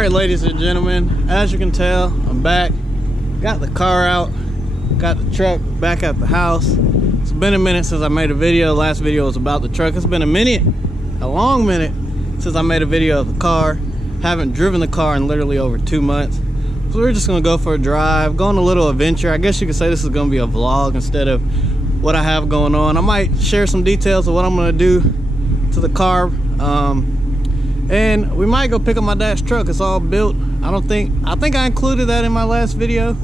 Alright, ladies and gentlemen, as you can tell, I'm back. Got the car out, got the truck back at the house. It's been a minute since I made a video. Last video was about the truck. It's been a minute, a long minute, since I made a video of the car. Haven't driven the car in literally over 2 months. So we're just gonna go for a drive, go on a little adventure. I guess you could say this is gonna be a vlog instead of what I have going on. I might share some details of what I'm gonna do to the car. And we might go pick up my dad's truck. It's all built. I think I included that in my last video.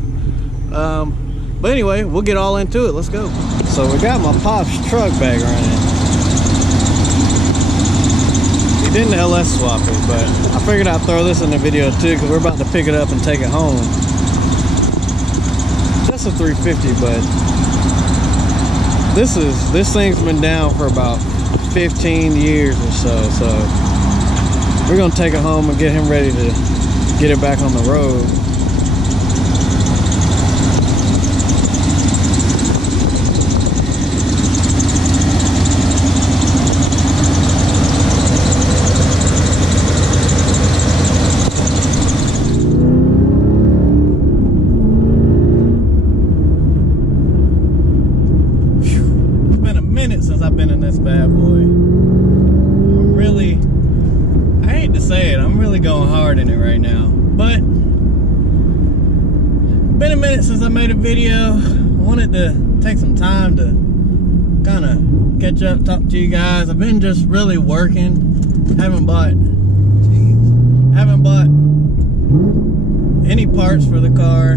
But anyway, we'll get all into it. Let's go. So we got my pop's truck back running. He didn't LS swap it, but I figured I'd throw this in the video too, because we're about to pick it up and take it home. Just a 350, but this thing's been down for about 15 years or so. We're gonna take it home and get him ready to get it back on the road. It's been a minute since I've been in this bad boy. I hate to say it, I'm really going hard in it right now, but been a minute since I made a video. I wanted to take some time to kind of catch up, talk to you guys. I've been just really working. Haven't bought any parts for the car.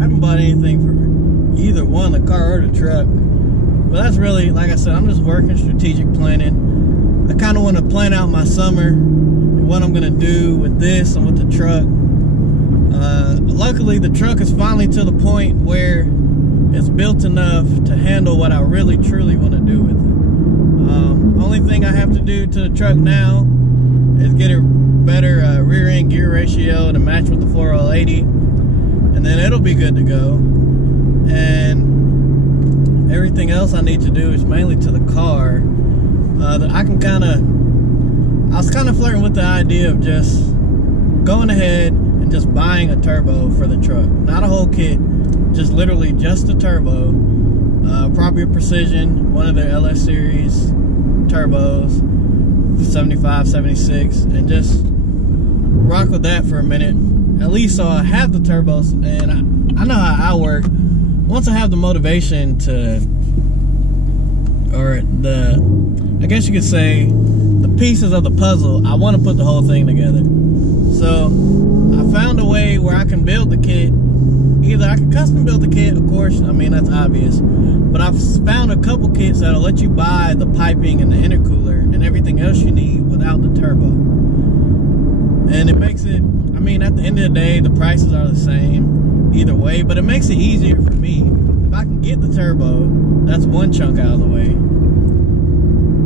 Haven't bought anything for either one, the car or the truck. But that's really, like I said, I'm just working, strategic planning. I kind of want to plan out my summer and what I'm going to do with this and with the truck. Luckily, the truck is finally to the point where it's built enough to handle what I really, truly want to do with it. Only thing I have to do to the truck now is get a better rear end gear ratio to match with the 4L80. And then it'll be good to go. And everything else I need to do is mainly to the car. That I can I was kind of flirting with the idea of just going ahead and just buying a turbo for the truck. Not a whole kit, just literally just a turbo. Proper Precision, one of their LS series turbos, 75, 76, and just rock with that for a minute. At least so I have the turbos, and I know how I work. Once I have the motivation to, or I guess you could say, the pieces of the puzzle, I want to put the whole thing together. So I found a way where I can build the kit. Either I can custom build the kit, of course, I mean, that's obvious. But I've found a couple kits that'll let you buy the piping and the intercooler and everything else you need without the turbo. And it makes it, I mean, at the end of the day, the prices are the same either way, but it makes it easier for me. If I can get the turbo, that's one chunk out of the way.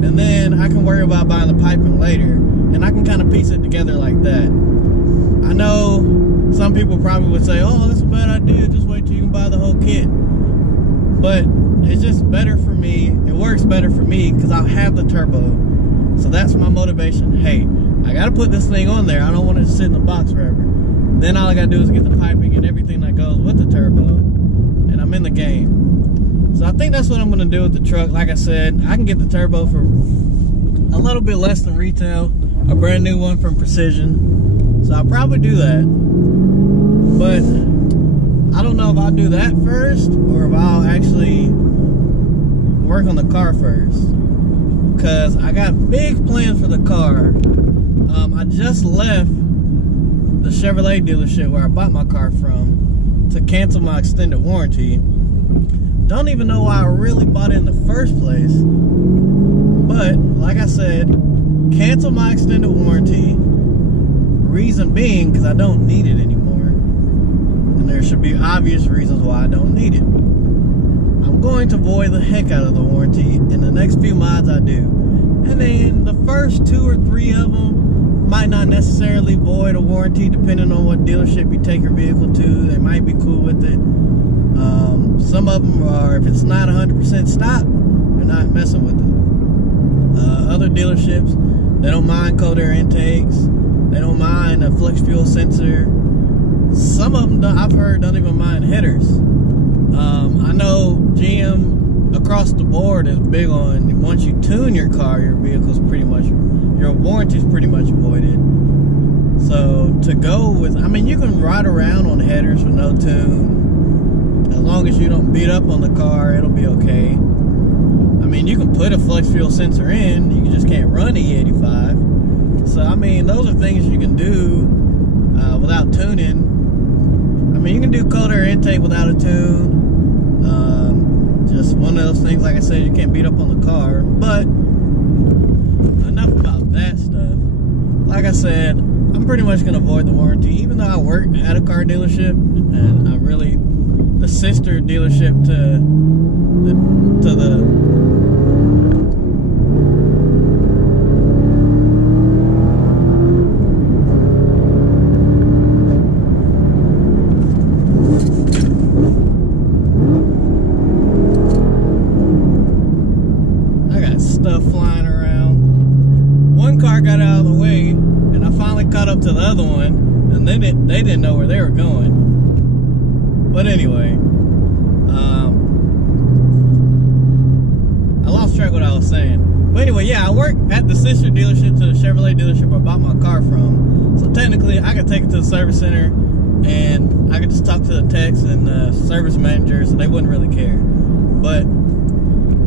And then I can worry about buying the piping later, and I can kind of piece it together like that. I know some people probably would say, oh, that's a bad idea, just wait till you can buy the whole kit. But it's just better for me, it works better for me because I'll have the turbo. So that's my motivation. Hey, I gotta put this thing on there, I don't want it to sit in the box forever. Then all I gotta do is get the piping and everything that goes with the turbo, and I'm in the game. So I think that's what I'm gonna do with the truck. Like I said, I can get the turbo for a little bit less than retail, a brand new one from Precision. So I'll probably do that. But I don't know if I'll do that first or if I'll actually work on the car first. Cause I got big plans for the car. I just left the Chevrolet dealership where I bought my car from to cancel my extended warranty. Don't even know why I really bought it in the first place. But, like I said, cancel my extended warranty. Reason being, because I don't need it anymore. And there should be obvious reasons why I don't need it. I'm going to void the heck out of the warranty in the next few mods I do. And then the first 2 or 3 of them might not necessarily void a warranty depending on what dealership you take your vehicle to. They might be cool with it. Some of them are, if it's not 100% stock, you're not messing with it. Other dealerships, they don't mind cold air intakes. They don't mind a flex fuel sensor. Some of them, I've heard, don't even mind headers. I know GM across the board is big on, once you tune your car, your vehicle's pretty much, your warranty's pretty much voided. So to go with, I mean, you can ride around on headers with no tune. As long as you don't beat up on the car, it'll be okay. I mean, you can put a flex fuel sensor in, you just can't run E85. So, I mean, those are things you can do without tuning. I mean, you can do cold air intake without a tune. Just one of those things, like I said, you can't beat up on the car. But enough about that stuff. Like I said, I'm pretty much going to avoid the warranty, even though I work at a car dealership, and I really, the sister dealership to the stuff flying around. One car got out of the way, and I finally caught up to the other one, and they didn't know where they were going. But anyway, I lost track of what I was saying. But anyway, yeah, I work at the sister dealership to the Chevrolet dealership I bought my car from. So technically, I could take it to the service center, and I could just talk to the techs and the service managers, and they wouldn't really care. But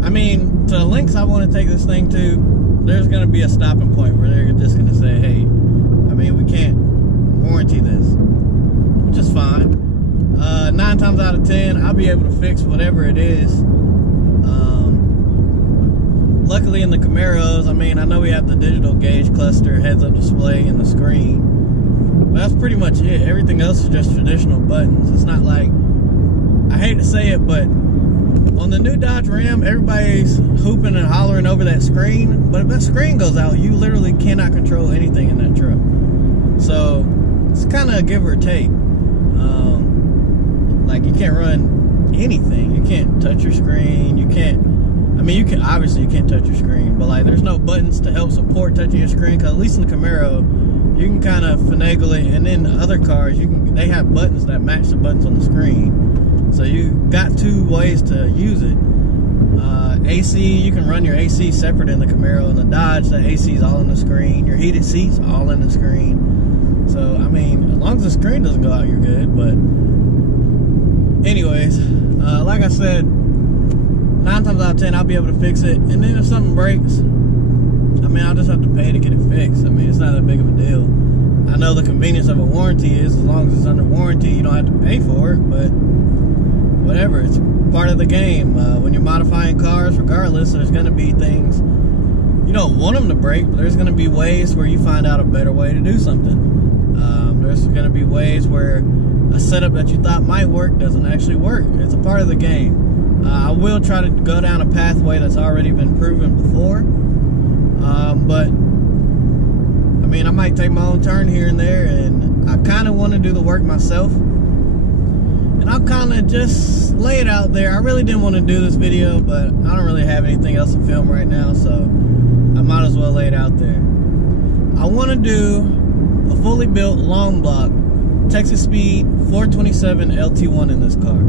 I mean, to the links I want to take this thing to, there's going to be a stopping point where they're just going to say, hey, I mean, we can't warranty this, which is fine. 9 times out of 10, I'll be able to fix whatever it is. Luckily in the Camaros, I mean, I know we have the digital gauge cluster, heads-up display, and the screen. But that's pretty much it. Everything else is just traditional buttons. It's not like, I hate to say it, but on the new Dodge Ram, everybody's hooping and hollering over that screen, but if that screen goes out, you literally cannot control anything in that truck. So it's kind of a give or take. Like, you can't run anything. You can't touch your screen. You can't, I mean, you can, obviously you can't touch your screen, but like, there's no buttons to help support touching your screen, because at least in the Camaro, you can kind of finagle it, and then the other cars, they have buttons that match the buttons on the screen. So you got 2 ways to use it. AC, you can run your AC separate in the Camaro. In the Dodge, the AC is all in the screen. Your heated seats all in the screen. So, I mean, as long as the screen doesn't go out, you're good. But anyways, like I said, 9 times out of 10, I'll be able to fix it. And then if something breaks, I mean, I'll just have to pay to get it fixed. I mean, it's not that big of a deal. I know the convenience of a warranty is, as long as it's under warranty, you don't have to pay for it, but whatever, it's part of the game. When you're modifying cars, regardless, there's going to be things you don't want them to break, but there's going to be ways where you find out a better way to do something. There's going to be ways where a setup that you thought might work doesn't actually work. It's a part of the game. I will try to go down a pathway that's already been proven before, but I mean, I might take my own turn here and there, and I kind of want to do the work myself. And I'll kind of just lay it out there. I really didn't want to do this video, but I don't really have anything else to film right now, so I might as well lay it out there. I want to do a fully built long block Texas Speed 427 LT1 in this car.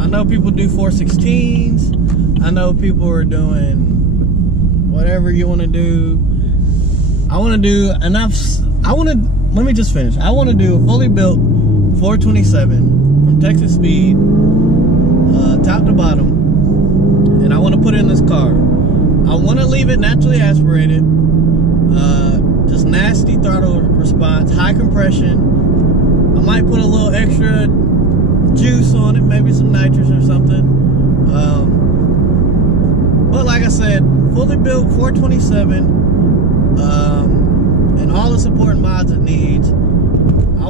I know people do 416s. I know people are doing whatever you want to do. I want to do enough. Let me just finish. I want to do a fully built 427 from Texas Speed, top to bottom, and I want to put it in this car. I want to leave it naturally aspirated, just nasty throttle response, high compression. I might put a little extra juice on it, maybe some nitrous or something. But like I said, fully built 427, and all the support mods it needs. I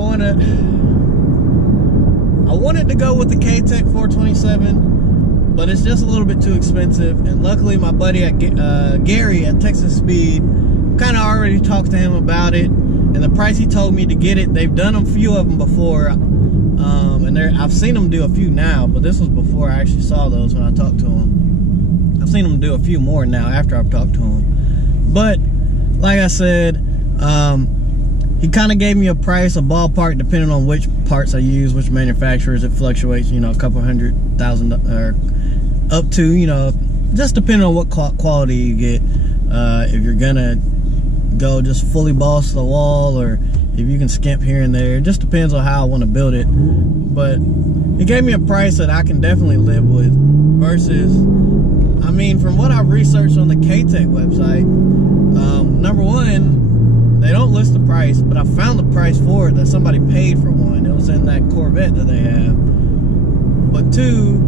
wanted to go with the K-Tech 427, but it's just a little bit too expensive. And luckily, my buddy at Gary at Texas Speed, kind of already talked to him about it, and the price he told me to get it. They've done a few of them before, and I've seen them do a few now, but this was before I actually saw those when I talked to him. I've seen them do a few more now after I've talked to him. But like I said, He kind of gave me a price, a ballpark, depending on which parts I use, which manufacturers. It fluctuates, you know, a couple $100,000 or up to, you know, just depending on what quality you get. If you're gonna go just fully boss to the wall, or if you can skimp here and there. It just depends on how I want to build it. But he gave me a price that I can definitely live with, versus, I mean, from what I've researched on the K-Tech website, number one, they don't list the price, but I found the price for it that somebody paid for one. It was in that Corvette that they have. But two,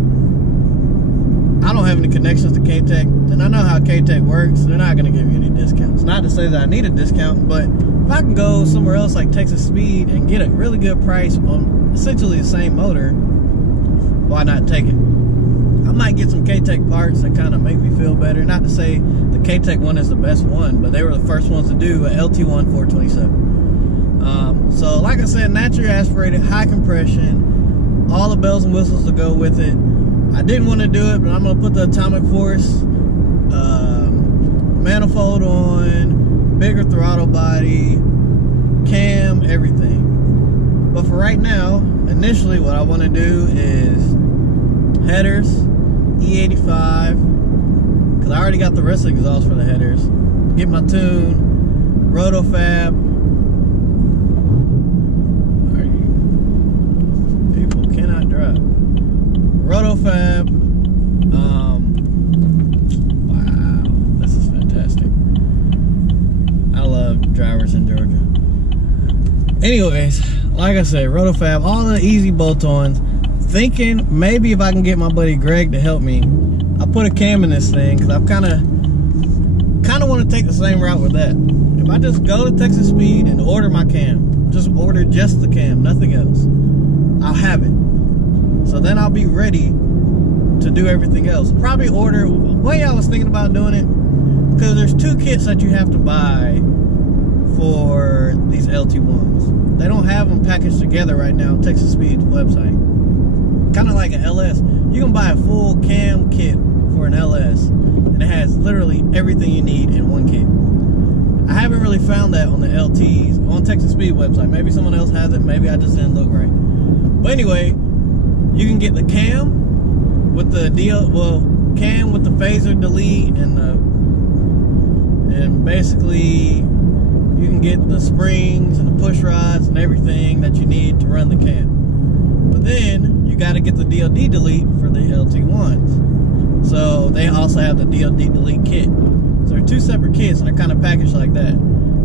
I don't have any connections to K-Tech, and I know how K-Tech works. They're not going to give you any discounts. Not to say that I need a discount, but if I can go somewhere else like Texas Speed and get a really good price on essentially the same motor, why not take it? I might get some K-Tech parts that kind of make me feel better. Not to say the K-Tech one is the best one, but they were the first ones to do a LT1 427. So like I said, naturally aspirated, high compression, all the bells and whistles to go with it. I didn't want to do it, but I'm going to put the Atomic Force manifold on, bigger throttle body, cam, everything. But for right now, initially what I want to do is headers, E85, because I already got the rest of the exhaust for the headers. Get my tune, rotofab. People cannot drive. Rotofab. Wow, this is fantastic. I love drivers in Georgia. Anyways, like I said, rotofab, all the easy bolt-ons. Thinking maybe if I can get my buddy Greg to help me, I put a cam in this thing, because I kind of want to take the same route with that. If I just go to Texas Speed and order my cam, just order just the cam, nothing else, I'll have it. So then I'll be ready to do everything else. Probably order, the way I was thinking about doing it, because there's two kits that you have to buy for these LT1s. They don't have them packaged together right now on Texas Speed's website. Kind of like an LS. You can buy a full cam kit for an LS, and it has literally everything you need in one kit. I haven't really found that on the LTs, on Texas Speed website. Maybe someone else has it, maybe I just didn't look right. But anyway, you can get the cam with the cam with the phaser delete, and basically you can get the springs and the push rods and everything that you need to run the cam. But then you got to get the DOD delete for the LT1s. So they also have the DOD delete kit. So they're two separate kits, and they're kind of packaged like that.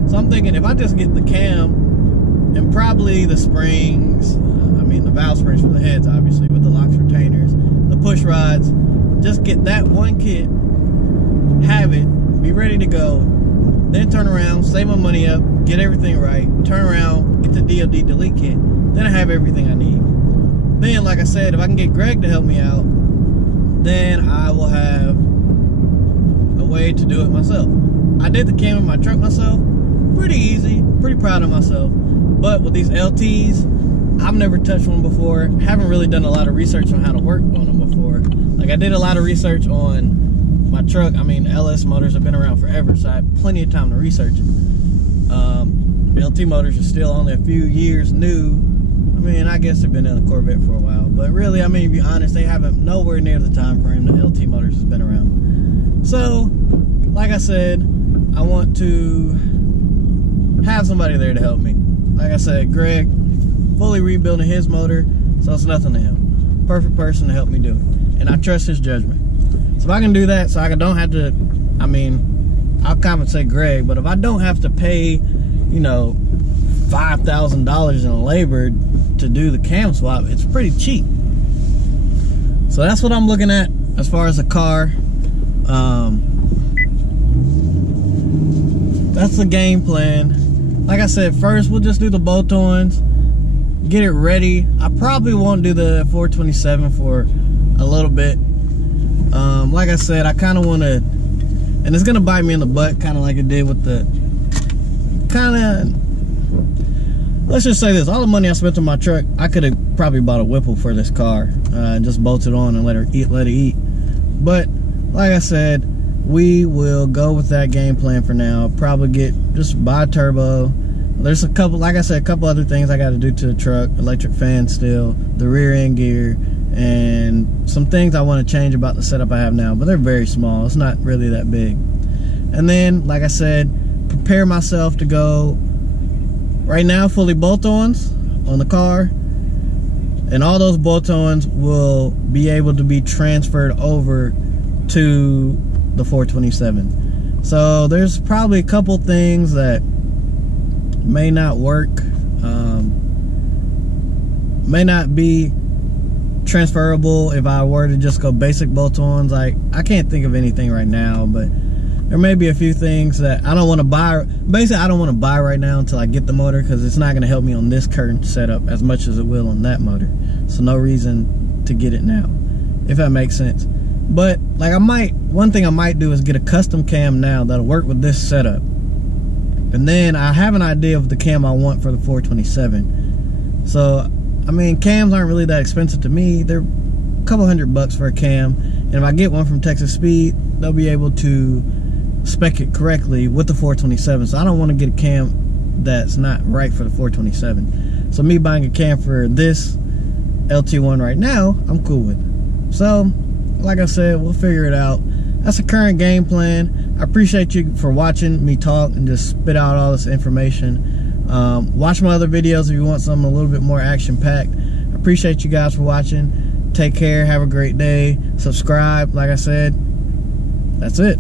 So I'm thinking if I just get the cam and probably the springs, the valve springs for the heads, obviously, with the locks retainers, the push rods, just get that one kit, have it, be ready to go, then turn around, save my money up, get everything right, turn around, get the DOD delete kit, then I have everything I need. Then, like I said, if I can get Greg to help me out, then I will have a way to do it myself. I did the cam in my truck myself, pretty easy, pretty proud of myself. But with these LTs, I've never touched one before, haven't really done a lot of research on how to work on them before. Like I did a lot of research on my truck. LS motors have been around forever, so I have plenty of time to research it. LT motors are still only a few years new. I guess they've been in the Corvette for a while, but really, to be honest, they haven't nowhere near the time frame that LT motors has been around. So, like I said, I want to have somebody there to help me. Like I said, Greg, fully rebuilding his motor, so it's nothing to him. Perfect person to help me do it, and I trust his judgment. So if I can do that, so I don't have to, I'll compensate Greg, but if I don't have to pay, $5,000 in labor to do the cam swap, it's pretty cheap. So that's what I'm looking at as far as a car. That's the game plan. Like I said, first we'll just do the bolt-ons, get it ready. I probably won't do the 427 for a little bit. Like I said, I kind of want to, and it's gonna bite me in the butt, kind of like it did with the let's just say this, all the money I spent on my truck, I could have probably bought a Whipple for this car and just bolted on and let it eat. But like I said, we will go with that game plan for now. Probably just buy a turbo. There's a couple, like I said, a couple other things I got to do to the truck. Electric fan still, the rear end gear, and some things I want to change about the setup I have now, but they're very small. It's not really that big. And then, like I said, prepare myself to go right now fully bolt-ons on the car, and all those bolt-ons will be able to be transferred over to the 427. So there's probably a couple things that may not work, may not be transferable if I were to just go basic bolt-ons. Like, I can't think of anything right now, but there may be a few things that I don't want to buy. Basically, I don't want to buy right now until I get the motor, because it's not going to help me on this current setup as much as it will on that motor. So no reason to get it now, if that makes sense. But like, one thing I might do is get a custom cam now that'll work with this setup. And then I have an idea of the cam I want for the 427. So, I mean, cams aren't really that expensive to me. They're a couple $100 for a cam. And if I get one from Texas Speed, they'll be able to spec it correctly with the 427. So I don't want to get a cam that's not right for the 427. So me buying a cam for this LT1 right now, I'm cool with. So, like I said, we'll figure it out. That's the current game plan. I appreciate you for watching me talk and just spit out all this information. Watch my other videos if you want something a little bit more action-packed. I appreciate you guys for watching. Take care. Have a great day. Subscribe. Like I said, that's it.